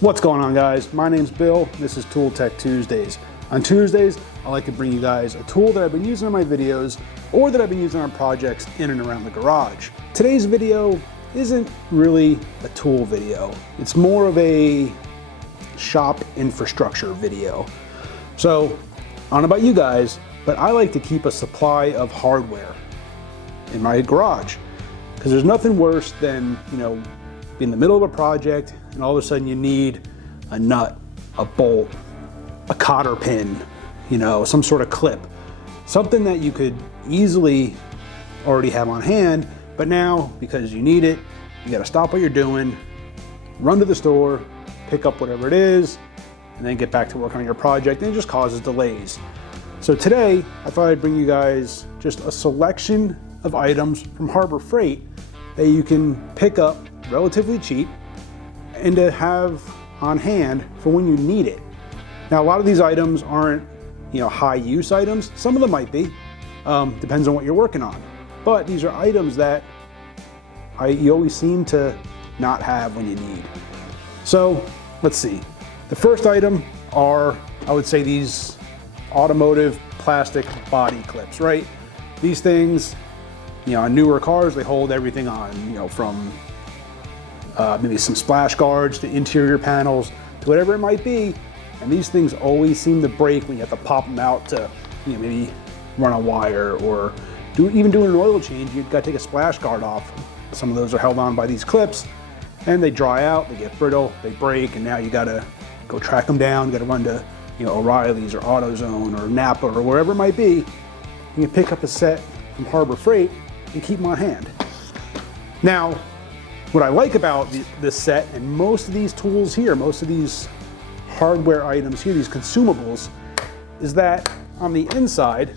What's going on, guys? My name's Bill. This is Tool Tech Tuesdays. On Tuesdays, I like to bring you guys a tool that I've been using in my videos or that I've been using on projects in and around the garage. Today's video isn't really a tool video. It's more of a shop infrastructure video. So, I don't know about you guys, but I like to keep a supply of hardware in my garage because there's nothing worse than, be in the middle of a project and all of a sudden you need a nut, a bolt, a cotter pin, some sort of clip, something that you could easily already have on hand, but now because you need it, you got to stop what you're doing, run to the store, pick up whatever it is, and then get back to work on your project, and it just causes delays. So today, I thought I'd bring you guys just a selection of items from Harbor Freight that you can pick up relatively cheap and to have on hand for when you need it. Now, a lot of these items aren't, high use items. Some of them might be, depends on what you're working on. But these are items that you always seem to not have when you need. So let's see. The first item are, I would say, these automotive plastic body clips, right? These things, on newer cars, they hold everything on, from maybe some splash guards to interior panels to whatever it might be. And these things always seem to break when you have to pop them out to, maybe run a wire or even doing an oil change. You've got to take a splash guard off. Some of those are held on by these clips and they dry out, they get brittle, they break, and now you got to go track them down. You got to run to, O'Reilly's or AutoZone or Napa or wherever it might be. You can pick up a set from Harbor Freight and keep them on hand. Now, what I like about this set and most of these tools here, most of these hardware items here, these consumables, is that on the inside,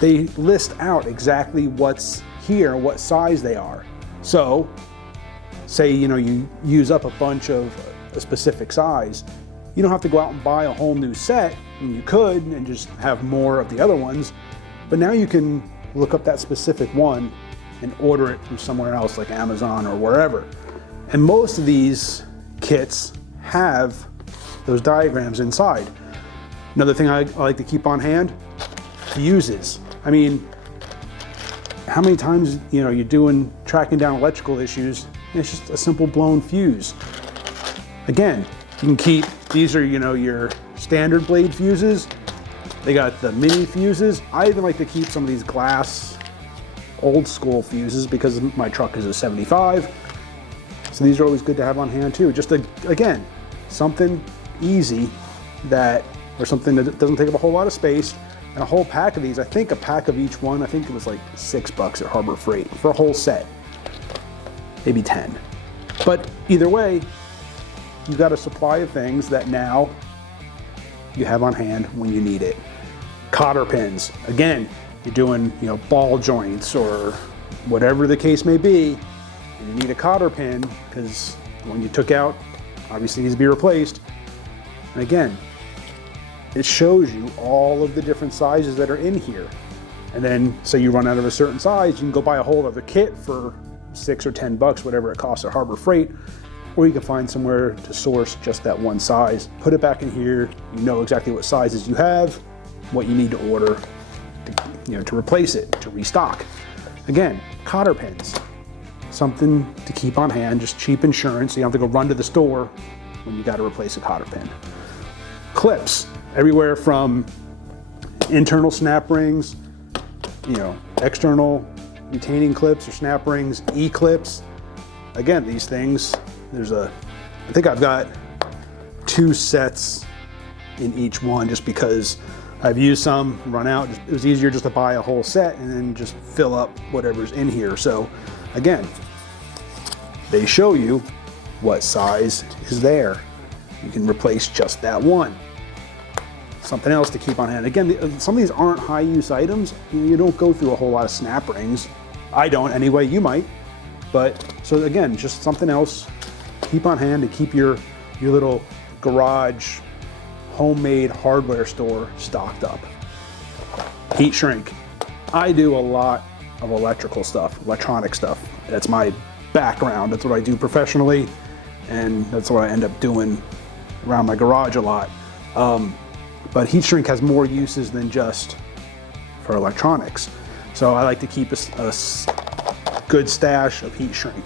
they list out exactly what's here, what size they are. So, say, you use up a bunch of a specific size, you don't have to go out and buy a whole new set, and you could, and just have more of the other ones, but now you can look up that specific one and order it from somewhere else like Amazon or wherever. And most of these kits have those diagrams inside. Another thing I like to keep on hand, fuses. I mean, how many times, you're tracking down electrical issues, and it's just a simple blown fuse. Again, you can keep, these are, your standard blade fuses. They got the mini fuses. I even like to keep some of these glass old school fuses because my truck is a 75. So these are always good to have on hand too. Just again, something easy or something that doesn't take up a whole lot of space. And a whole pack of these, I think a pack of each one, I think it was like $6 at Harbor Freight for a whole set, maybe 10. But either way, you've got a supply of things that now you have on hand when you need it. Cotter pins, again, you're doing, ball joints or whatever the case may be, and you need a cotter pin because the one you took out obviously needs to be replaced. And again, it shows you all of the different sizes that are in here. And then say you run out of a certain size, you can go buy a whole other kit for $6 or $10, whatever it costs at Harbor Freight, or you can find somewhere to source just that one size. Put it back in here, you know exactly what sizes you have, what you need to order to replace it, to restock. Again, cotter pins, something to keep on hand, just cheap insurance, so you don't have to go run to the store when you got to replace a cotter pin. Clips, everywhere from internal snap rings, external retaining clips or snap rings, E-clips. Again, these things, I think I've got 2 sets in each one just because I've used some, run out. It was easier just to buy a whole set and then just fill up whatever's in here. So again, they show you what size is there. You can replace just that one. Something else to keep on hand. Again, some of these aren't high use items. You don't go through a whole lot of snap rings. I don't anyway, you might. But so again, just something else keep on hand to keep your little garage homemade hardware store stocked up. Heat shrink. I do a lot of electrical stuff, electronic stuff. That's my background. That's what I do professionally. and that's what I end up doing around my garage a lot. But heat shrink has more uses than just for electronics. So I like to keep a good stash of heat shrink.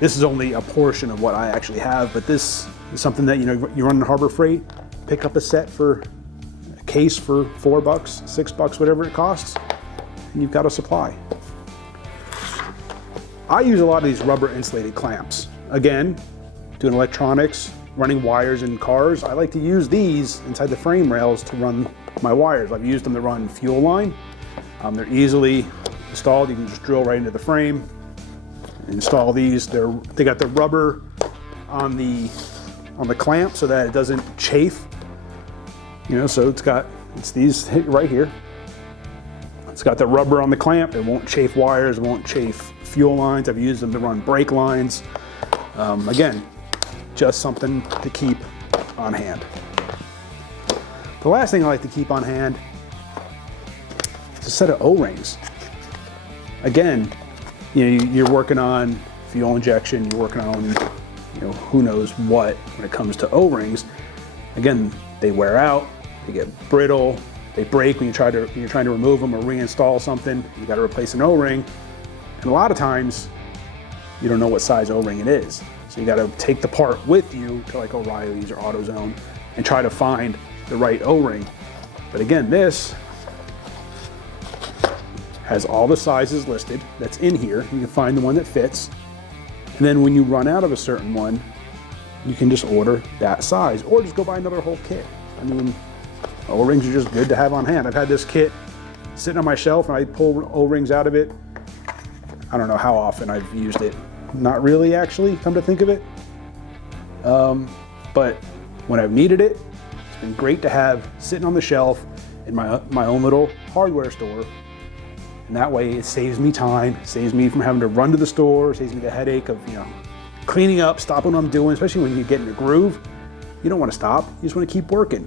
This is only a portion of what I actually have, but this is something that, you know, you run in Harbor Freight, pick up a set for a case for $4, $6, whatever it costs, and you've got a supply. I use a lot of these rubber insulated clamps. Again, doing electronics, running wires in cars, I like to use these inside the frame rails to run my wires. I've used them to run fuel line. They're easily installed. You can just drill right into the frame, install these. They got the rubber on the clamp so that it doesn't chafe. You know, so it's these right here. It's got the rubber on the clamp. It won't chafe wires, it won't chafe fuel lines. I've used them to run brake lines. Again, just something to keep on hand. The last thing I like to keep on hand is a set of O-rings. Again, you know, you're working on fuel injection, you're working on, you know, who knows what when it comes to O-rings. Again, they wear out, they get brittle, they break when you're trying to remove them or reinstall something. You got to replace an O-ring, and a lot of times you don't know what size O-ring it is. So you got to take the part with you to like O'Reilly's or AutoZone and try to find the right O-ring. But again, this has all the sizes listed that's in here. You can find the one that fits. And then when you run out of a certain one, you can just order that size or just go buy another whole kit. I mean, O-rings are just good to have on hand. I've had this kit sitting on my shelf and I pull O-rings out of it. I don't know how often I've used it. Not really, actually, come to think of it. But when I've needed it, it's been great to have sitting on the shelf in my own little hardware store. And that way it saves me time, it saves me from having to run to the store, it saves me the headache of, you know, cleaning up, stopping what I'm doing, especially when you get in a groove. You don't want to stop, you just want to keep working.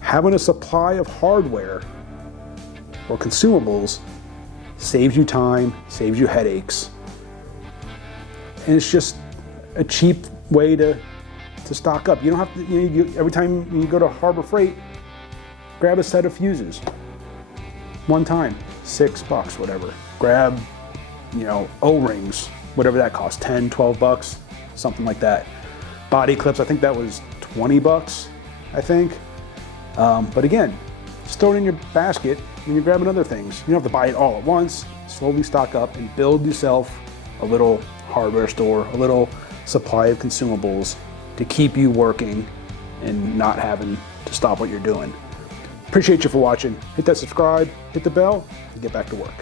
Having a supply of hardware or consumables saves you time, saves you headaches. And it's just a cheap way to stock up. You don't have to, you know, every time you go to Harbor Freight, grab a set of fuses. One time, $6, whatever. Grab, you know, O-rings, whatever that costs, 10, 12 bucks, something like that. Body clips, I think that was 20 bucks, I think. But again, just throw it in your basket when you're grabbing other things. You don't have to buy it all at once. Slowly stock up and build yourself a little hardware store, a little supply of consumables to keep you working and not having to stop what you're doing. Appreciate you for watching. Hit that subscribe, hit the bell, and get back to work.